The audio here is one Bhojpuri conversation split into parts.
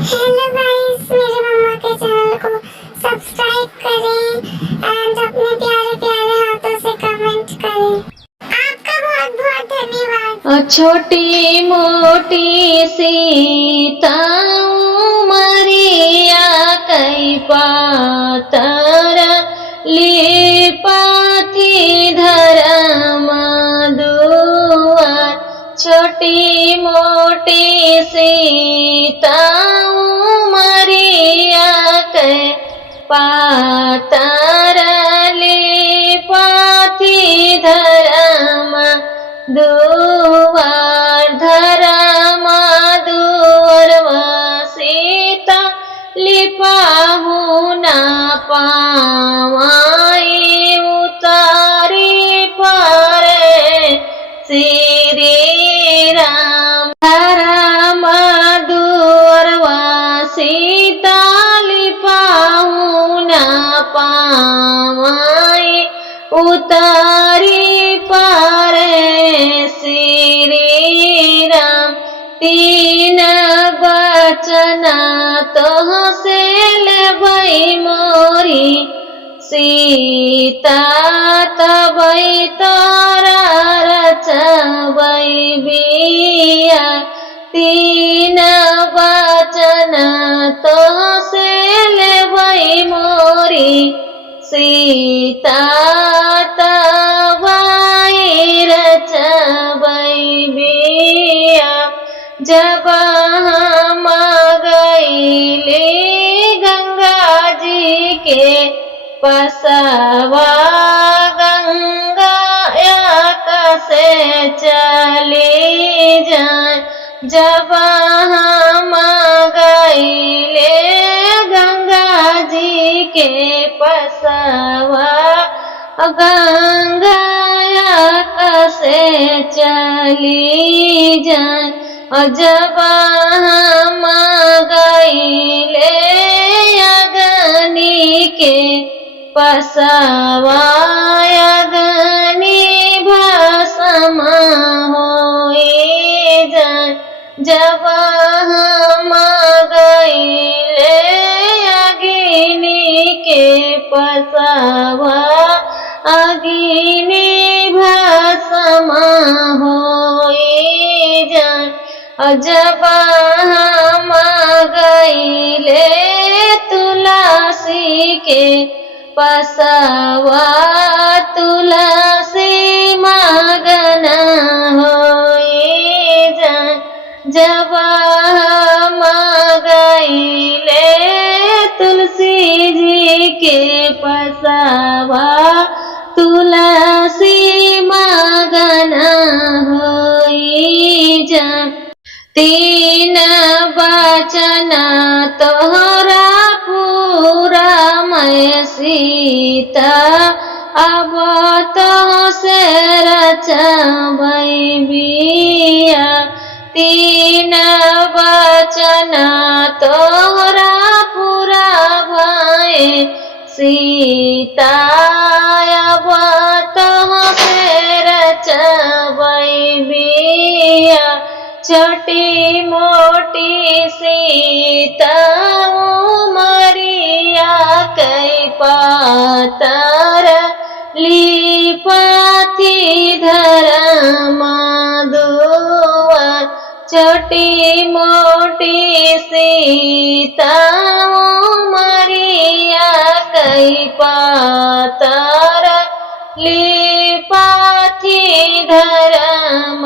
हेलो गाइस, मेरे मम्मा के चैनल को सब्सक्राइब करें एंड अपने प्यारे प्यारे हाथों से कमेंट करें। आपका बहुत बहुत धन्यवाद। छोटी मोटी सीता मरिया कई पातर लिपाथी धर्म दुआर। छोटी मोटी सीता मरिया कई पातर लिपाथी धर्म दुआर। धर्म दुआर सीता लिपाहु ना पावाई उतारी पारे श्री राम। धर्म दुआर सीता लिपाहु ना पावाई उतारी पारे श्री राम। तीन बचन तोह से लेबै मोरी सीता तबै तोरा रचबै बिया। तीन बचन तोह से लेबै मोरी सीता तबै रचबै बिया। जब हम गईले गंगा जी के पसवा गंगा से चली जाए। जब हम गईले गंगा जी के पसवा गंगा से चली जाए। जब हम गईले अग्नि के पसवा अग्नि भस्म होई जाए। जब हम गईले अग्नि के पसवा अग्नि भस्म होई जाए। जब हम गईले तुलसी के पसवा तुलसी मगन होई जाए। जब हम गईले तुलसी जी के पसवा तुलसी मगन होई जाए। तीन बचन तोहरा पूरा मैं सीता अब तो से रचबै बिया। तीन बचन तोहरा पूरा भय सीता अब तो से रचबै बिया। छोटी मोटी सीता मरिया कई पातर लिपाथी धर्म दुआर। छोटी मोटी सीता मरिया कई पातर लिपाथी धर्म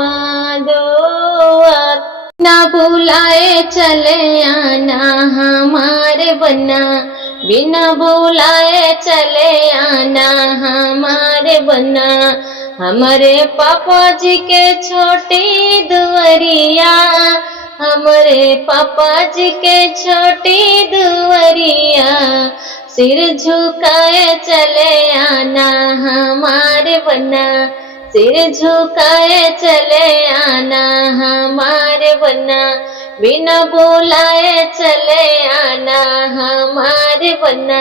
दुआर। ना बुलाए चले आना हमारे बना, बिना बुलाए चले आना हमारे बना। हमारे पापा जी के छोटी दुआरिया, हमारे पापा जी के छोटी दुआरिया। सिर झुकाए चले आना हमारे बना, सिर झुकाए चले आना हमारे बना। बिना बुलाए चले आना हमारे बना,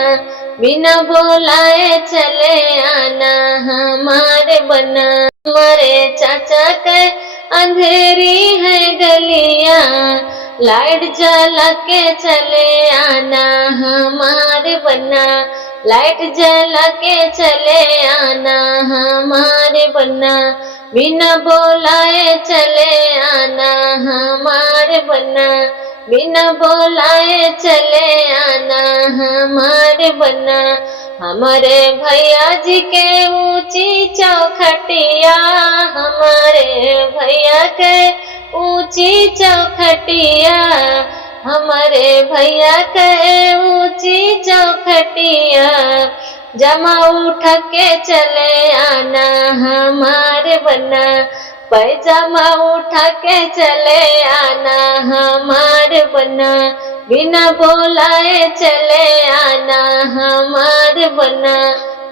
बिना बुलाए चले आना हमारे बना। हमारे चाचा के अंधेरी है गलियां, लाइट जला के चले आना हमारे बन्ना, लाइट जला के चले आना हमारे बन्ना, बिना बोलाए चले आना हमारे बन्ना, बिना बोलाए चले आना हमारे बन्ना। हमारे भैया जी के ऊंची चौखटिया, हमारे भैया के ऊंची चौखटिया, हमारे भैया के ऊंची चौखटिया, जमा उठा के चले आना हमारे बन्ना, पैजामा उठा के चले आना हमारे बन्ना, बिना बोलाए चले आना हमारे बन्ना,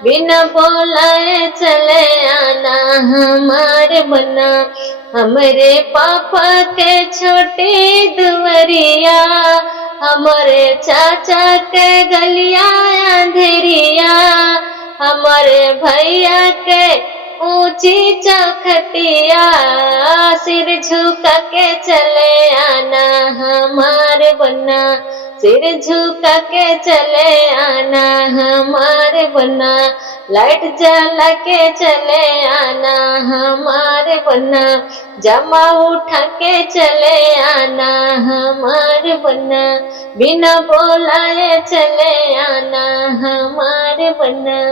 बिना बोलाए चले आना हमारे बन्ना। हमरे पापा के छोटी दुवरिया, हमारे चाचा के गलिया अंधेरिया, हमारे भैया के ऊंची चौखटिया, सिर झुका के चले आना हमारे बन्ना, सिर झुका के चले आना हमारे बन्ना, लाइट जला के चले आना हमारे बन्ना, जमा उठा के चले आना हमारे बन्ना, बिना बोलाए चले आना हमारे बन्ना।